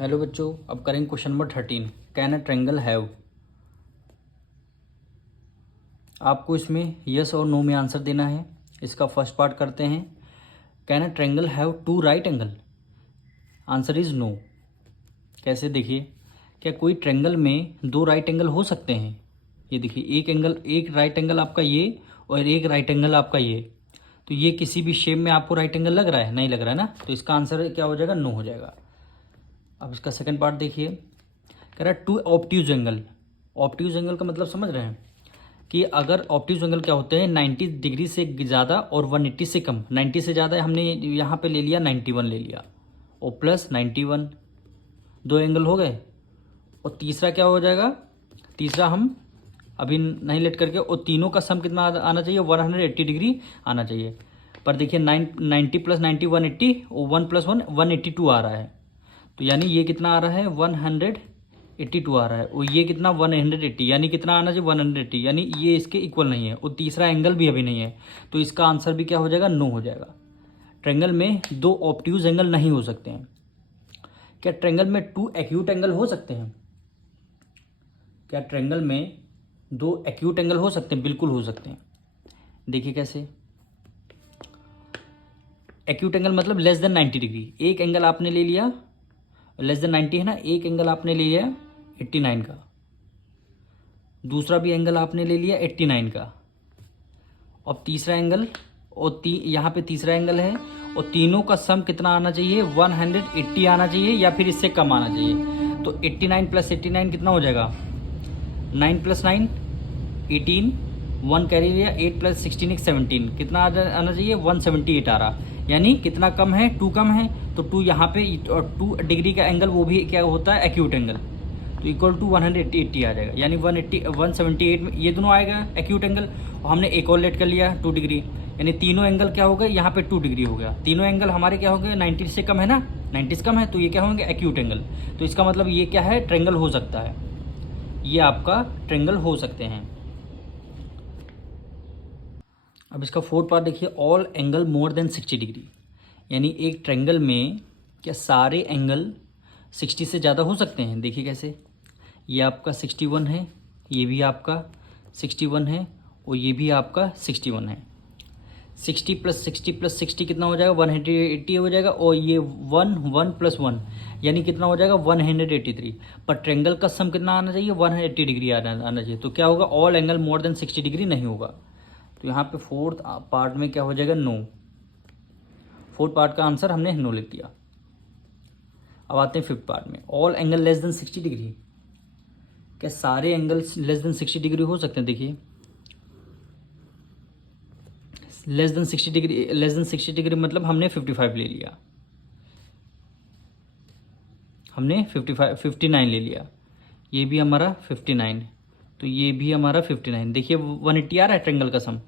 Hello बच्चों, अब करेंगे question number 13। Can a triangle have. आपको इसमें यस और नो में आंसर देना है। इसका फर्स्ट पार्ट करते हैं। Can a triangle have two right angle. Answer is no. कैसे देखिए, क्या कोई ट्रायंगल में दो राइट एंगल हो सकते हैं? ये देखिए, एक राइट एंगल आपका ये और एक राइट एंगल आपका ये। तो ये किसी भी शेप में आपको राइट एंगल लग रहा है? नहीं लग रहा है ना, तो इसका आंसर क्या हो जाएगा? नो हो जाएगा। अब इसका सेकंड पार्ट देखिए, कह रहा है two obtuse angle. Obtuse angle का मतलब समझ रहे हैं कि अगर ऑब्ट्यूज एंगल क्या होते हैं, 90 डिग्री से ज़्यादा और 180 से कम। 90 से ज़्यादा हमने यहाँ पे ले लिया 91 ले लिया, और प्लस 91, दो एंगल हो गए। और तीसरा क्या हो जाएगा? तीसरा हम अभी नहीं लेट करके, और तीनों का सम कितना आना चाहिए? 180 डिग्री आना चाहिए। पर देखिए 90 प्लस 90 180, और 1 प्लस 1 182 आ रहा है। तो यानी ये कितना आ रहा है? 182 आ रहा है, और ये कितना? 180, यानी कितना आना चाहिए? 180, यानी ये इसके इक्वल नहीं है, और तीसरा एंगल भी अभी नहीं है। तो इसका आंसर भी क्या हो जाएगा? नो हो जाएगा। ट्रायंगल में दो ऑब्ट्यूज एंगल नहीं हो सकते हैं। क्या ट्रायंगल में टू एक्यूट एंगल हो सकते हैं? क्या ट्रायंगल में दो एक्यूट एंगल हो सकते हैं? बिल्कुल हो सकते हैं। देखिए कैसे। एक्यूट एंगल मतलब लेस देन 90 डिग्री। एक एंगल आपने ले लिया, लेस देन 90 है ना, एक एंगल आपने ले लिया 89 का, दूसरा भी एंगल आपने ले लिया 89 का, और तीसरा एंगल, और यहाँ पे तीसरा एंगल है, और तीनों का सम कितना आना चाहिए? 180 आना चाहिए, या फिर इससे कम आना चाहिए। तो 89 प्लस 89 कितना हो जाएगा? 9 प्लस 9 18, 1 कैरी लिया, 8 प्लस 16 17, कितना आना चाहिए? 178 आ रहा। यानी कितना कम है? 2 कम है। तो 2 यहाँ पे, और 2 डिग्री का एंगल वो भी क्या होता है? Acute angle. तो इक्वल टू 180 आ जाएगा, यानी 178 में ये दोनों आएगा एक्यूट एंगल। और हमने एक और लेट कर लिया 2 डिग्री, यानी तीनों एंगल क्या हो गए? यहाँ पे 2 डिग्री हो गया। तीनों एंगल हमारे क्या हो गए? 90 से कम है ना, 90 से कम है, तो ये क्या होंगे? Acute angle. तो इसका मतलब ये क्या है? ट्रायंगल हो सकता है। ये आपका ट्रायंगल हो सकते हैं। अब इसका फोर्थ पार्ट देखिए, all angle more than 60 degree. यानी एक ट्रायंगल में क्या सारे एंगल 60 से ज़्यादा हो सकते हैं? देखिए कैसे। ये आपका 61 है, ये भी आपका 61 है, और ये भी आपका 61 है। 60 प्लस 60 प्लस 60 कितना हो जाएगा? 180 हो जाएगा, और ये 1 प्लस 1 यानी कितना हो जाएगा? 183। पर ट्रायंगल का सम कितना आना चाहिए? 180 डिग्री आना चाहिए। तो क्या होगा? All angle more than 60 degree नहीं होगा। तो यहाँ पे फोर्थ पार्ट में क्या हो जाएगा? नो। फोर्थ पार्ट का आंसर हमने नो लिख दिया। अब आते हैं फिफ्थ पार्ट में, all angle less than 60 degree. क्या सारे एंगल्स लेस देन 60 डिग्री हो सकते हैं? देखिए, लेस देन 60 डिग्री मतलब हमने 55 ले लिया, हमने 59 ले लिया, ये भी हमारा 59, तो ये भी हमारा 59। देखिए 180 आ रहा है ट्रायंगल का सम।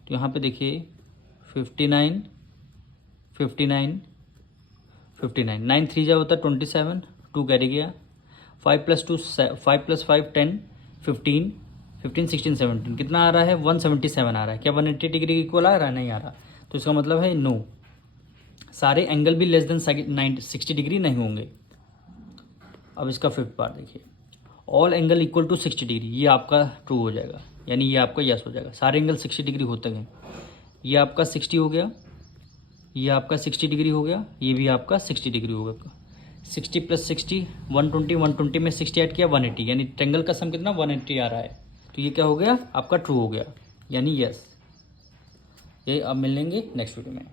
तो यहाँ पे देखिए 59 59 59, 9 3 जा होता है 27, 2 कैरी गया, 5 प्लस 5 10 15 15 16 17, कितना आ रहा है? 177 आ रहा है। क्या 180 डिग्री के इक्वल आ रहा है? नहीं आ रहा। तो इसका मतलब है नो, सारे एंगल भी लेस देन 60 डिग्री नहीं होंगे। अब इसका फिफ्थ पार्ट देखिए, all angle equal to 60 degree. ये आपका ट्रू हो जाएगा, यानी ये आपका यस हो जाएगा। सारे एंगल 60 डिग्री होते हैं। ये आपका 60 हो गया, ये आपका 60 डिग्री हो गया, ये भी आपका 60 डिग्री हो गया। 60 प्लस 60 120, 120 में 60 ऐड किया 180, यानी ट्रायंगल का सम कितना? 180 आ रहा है। तो ये क्या हो गया? आपका ट्रू हो गया, यानी यस। ये अब मिलेंगे नेक्स्ट वीडियो में।